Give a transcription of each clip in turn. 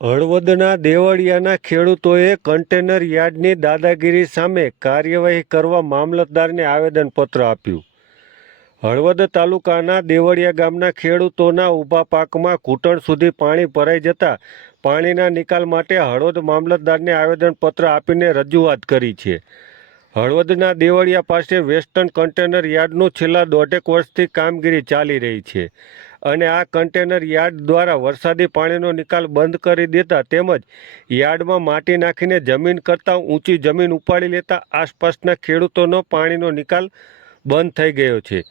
હળવદના દેવળિયાના ખેડૂતોએ કન્ટેનર યાર્ડની દાદાગીરી સામે કાર્યવાહી કરવા મામલતદારને આવેદનપત્ર આપ્યું. હળવદ તાલુકાના દેવળિયા ગામના ખેડૂતોના ઊભા પાકમાં ઘૂંટણ સુધી પાણી ભરાઈ જતા પાણીના નિકાલ માટે હળવદ મામલતદારને આવેદનપત્ર આપીને રજૂઆત કરી છે. હળવદના દેવળિયા પાસે વેસ્ટર્ન કન્ટેનર યાર્ડનું છેલ્લા દોઢેક વર્ષથી કામગીરી ચાલી રહી છે. અને આ કન્ટેનર યાર્ડ દ્વારા વરસાદી પાણીનો નિકાલ બંધ કરી દેતા તેમજ યાર્ડમાં માટી નાખીને જમીન કરતાં ઊંચી જમીન ઉપાડી લેતા આસપાસના ખેડૂતોનો પાણીનો નિકાલ બંધ થઈ ગયો છે.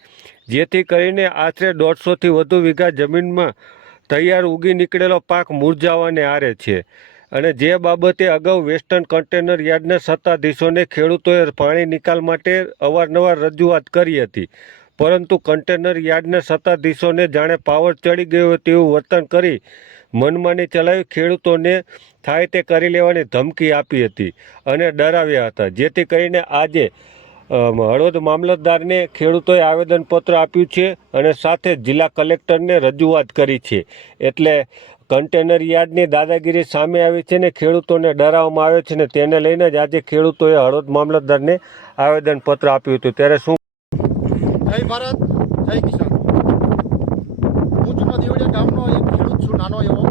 જેથી કરીને આશરે દોઢસોથી વધુ વીઘા જમીનમાં તૈયાર ઉગી નીકળેલો પાક મુરઝાવાને આરે છે. અને જે બાબતે અગાઉ વેસ્ટર્ન કન્ટેનર યાર્ડના સત્તાધીશોને ખેડૂતોએ પાણી નિકાલ માટે અવારનવાર રજૂઆત કરી હતી. પરંતુ કન્ટેનર યાર્ડના સત્તાધીશોને જાણે પાવર ચડી ગયો તેવું વર્તન કરી મનમાની ચલાવી ખેડૂતોને થાય તે કરી લેવાની ધમકી આપી હતી અને ડરાવ્યા હતા. જેથી કરીને આજે હળવદ મામલતદારને ખેડૂતોએ આવેદનપત્ર આપ્યું છે અને સાથે જિલ્લા કલેક્ટરને રજૂઆત કરી છે. એટલે કન્ટેનર યાર્ડની દાદાગીરી સામે આવી છે ને ખેડૂતોને ડરાવવામાં આવે છે ને તેને લઈને જ આજે ખેડૂતોએ હળવદ મામલતદારને આવેદનપત્ર આપ્યું હતું. ત્યારે શું જય ભારત, જય કિસાન. હું જૂના દેવડિયા ગામનો એક ખેડૂત છું, નાનો એવો.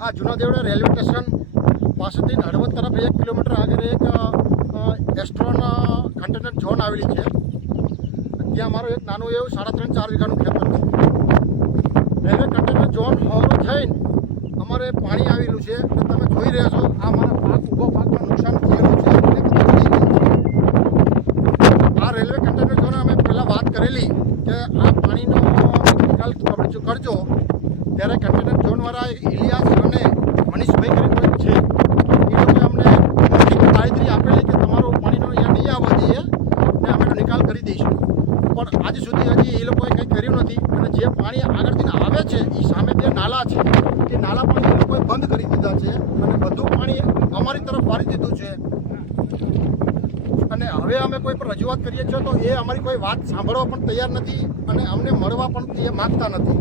આ જૂના દેવડિયા રેલવે સ્ટેશન પાસેથી હળવદ તરફ એક કિલોમીટર આગળ એક એસ્ટ્રોન કન્ટેનર ઝોન આવેલી છે. ત્યાં મારો એક નાનું એવું સાડા ત્રણ, ચાર વીઘાનું ખેતર છે. રેલવે કન્ટેનર ઝોન હોવાનું થઈને અમારે પાણી આવેલું છે. તમે જોઈ રહ્યા છો, આ મારા પાક ઊભો પાકમાં નુકસાન થયેલું છે એટલે કે તકલીફ આ રેલવે કન્ટેનર ઝોન અમે પહેલાં વાત કરેલી કે આ પાણીનો જો કરજો. ત્યારે કન્ટેનર ઝોનવાળા ઇલિયાસ અને મનીષભાઈ કરીને છે. એ લોકોએ અમને બાંયધરી આપેલી કે તમારું પાણીનો અહીંયા નહીં આવવા દઈએ, ને અમે નિકાલ કરી દઈશું. પણ આજ સુધી હજી એ લોકોએ કંઈ કર્યું નથી. અને જે પાણી આગળથી આવે છે, એ સામે બે નાલા છે. એ નાલા પાણી એ લોકોએ બંધ કરી દીધા છે. અને બધું પાણી અમારી તરફ વાળી દીધું છે. હવે અમે કોઈ પણ રજૂઆત કરીએ છીએ તો એ અમારી કોઈ વાત સાંભળવા પણ તૈયાર નથી અને અમને મળવા પણ એ માગતા નથી.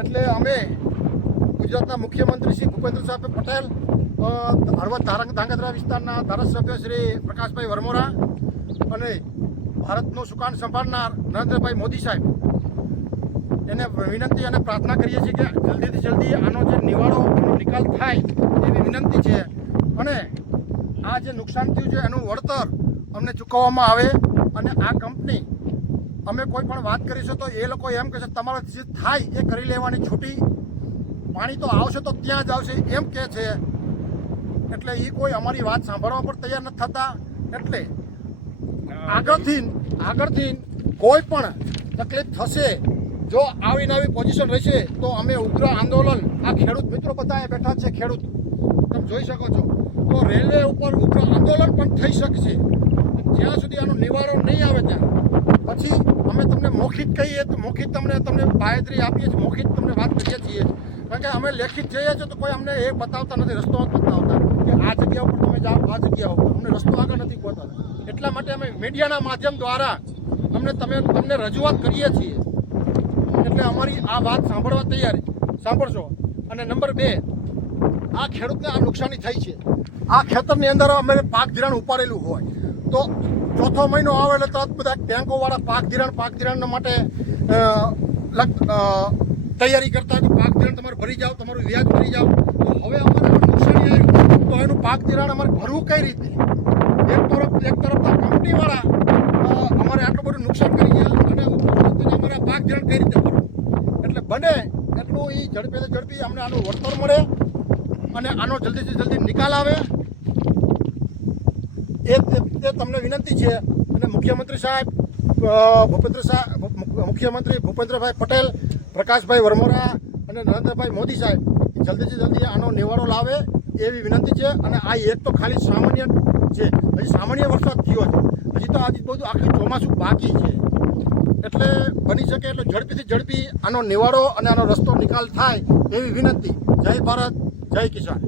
એટલે અમે ગુજરાતના મુખ્યમંત્રી શ્રી ભૂપેન્દ્ર પટેલ હળવદ ધારંગ, ધાંગધ્રા વિસ્તારના ધારાસભ્ય શ્રી પ્રકાશભાઈ વરમોરા અને ભારતનું સુકાન સંભાળનાર નરેન્દ્રભાઈ મોદી સાહેબ, એને વિનંતી અને પ્રાર્થના કરીએ છીએ કે જલ્દીથી જલ્દી આનો જે નિવાડો નિકાલ થાય એવી વિનંતી છે. અને આ જે નુકસાન થયું છે, એનું વળતર અમને ચૂકવવામાં આવે અને આ કંપની, અમે કોઈ પણ વાત કરીશું તો એ લોકો એમ કહેશે તમારે જે થાય એ કરી લેવાની છૂટી. પાણી તો આવશે તો ત્યાં જ આવશે. એમ કહે છે. એટલે એ કોઈ અમારી વાત સાંભળવા પણ તૈયાર નથી થતા. એટલે આગળથી આગળથી કોઈ પણ તકલીફ થશે, જો આવી આવી પોઝિશન રહેશે, તો અમે ઉગ્ર આંદોલન, આ ખેડૂત મિત્રો બધા બેઠા છે, ખેડૂત. તમે જોઈ શકો છો. તો રેલવે ઉપર ઉગ્ર આંદોલન પણ થઈ શકશે. જ્યાં સુધી આનું નિવારણ નહીં આવે ત્યાં. પછી અમે તમને મૌખિક કહીએ તો મૌખિક તમને તમને બાહેધરી આપીએ છીએ મૌખિક તમને વાત કરીએ છીએ. કારણ કે અમે લેખિત જઈએ છીએ તો કોઈ અમને એ બતાવતા નથી, રસ્તો બતાવતા કે આ જગ્યા ઉપર તમે જાઓ, આ જગ્યા ઉપર. અમને રસ્તો આગળ નથી પહોંચતા એટલા માટે અમે મીડિયાના માધ્યમ દ્વારા અમને તમે તમને રજૂઆત કરીએ છીએ. એટલે અમારી આ વાત સાંભળવા તૈયારી. સાંભળશો. અને નંબર બે આ ખેડૂતને આ નુકસાની થઈ છે. આ ખેતરની અંદર અમે પાક ધિરાણ ઉપાડેલું હોય. તો ચોથો મહિનો આવે એટલે તરત બધા બેંકોવાળા પાક ધિરાણ પાક ધિરાણ માટે તૈયારી કરતા કે પાક ધિરાણ તમારે ભરી જાઓ, તમારું વ્યાજ ભરી જાઓ. તો હવે અમારે નુકસાની આવ્યું તો એનું પાક ધિરાણ અમારે ભરવું કઈ રીતે? એક તરફ એક તરફ કંપનીવાળા અમારે આટલું બધું નુકસાન કરી ગયા અને અમારે પાક ધિરાણ કઈ રીતે ભરવું? એટલે બને એટલું એ ઝડપે ઝડપી અમને આનું વળતર મળે. અને આનો જલ્દીથી જલ્દી નિકાલ આવે. એ તે- તમને વિનંતી છે. અને મુખ્યમંત્રી સાહેબ ભૂપેન્દ્ર સાહેબ મુખ્યમંત્રી ભૂપેન્દ્રભાઈ પટેલ, પ્રકાશભાઈ વરમોરા અને નરેન્દ્રભાઈ મોદી સાહેબ જલ્દીથી જલ્દી આનો નિવાળો લાવે એવી વિનંતી છે. અને આ એક તો ખાલી સામાન્ય છે. હજી સામાન્ય વરસાદ થયો છે. હજી તો આજે બધું આખી ચોમાસું બાકી છે. એટલે બની શકે એટલે ઝડપીથી ઝડપી આનો નિવાડો અને આનો રસ્તો નિકાલ થાય એવી વિનંતી. જય ભારત. જય કિસાન.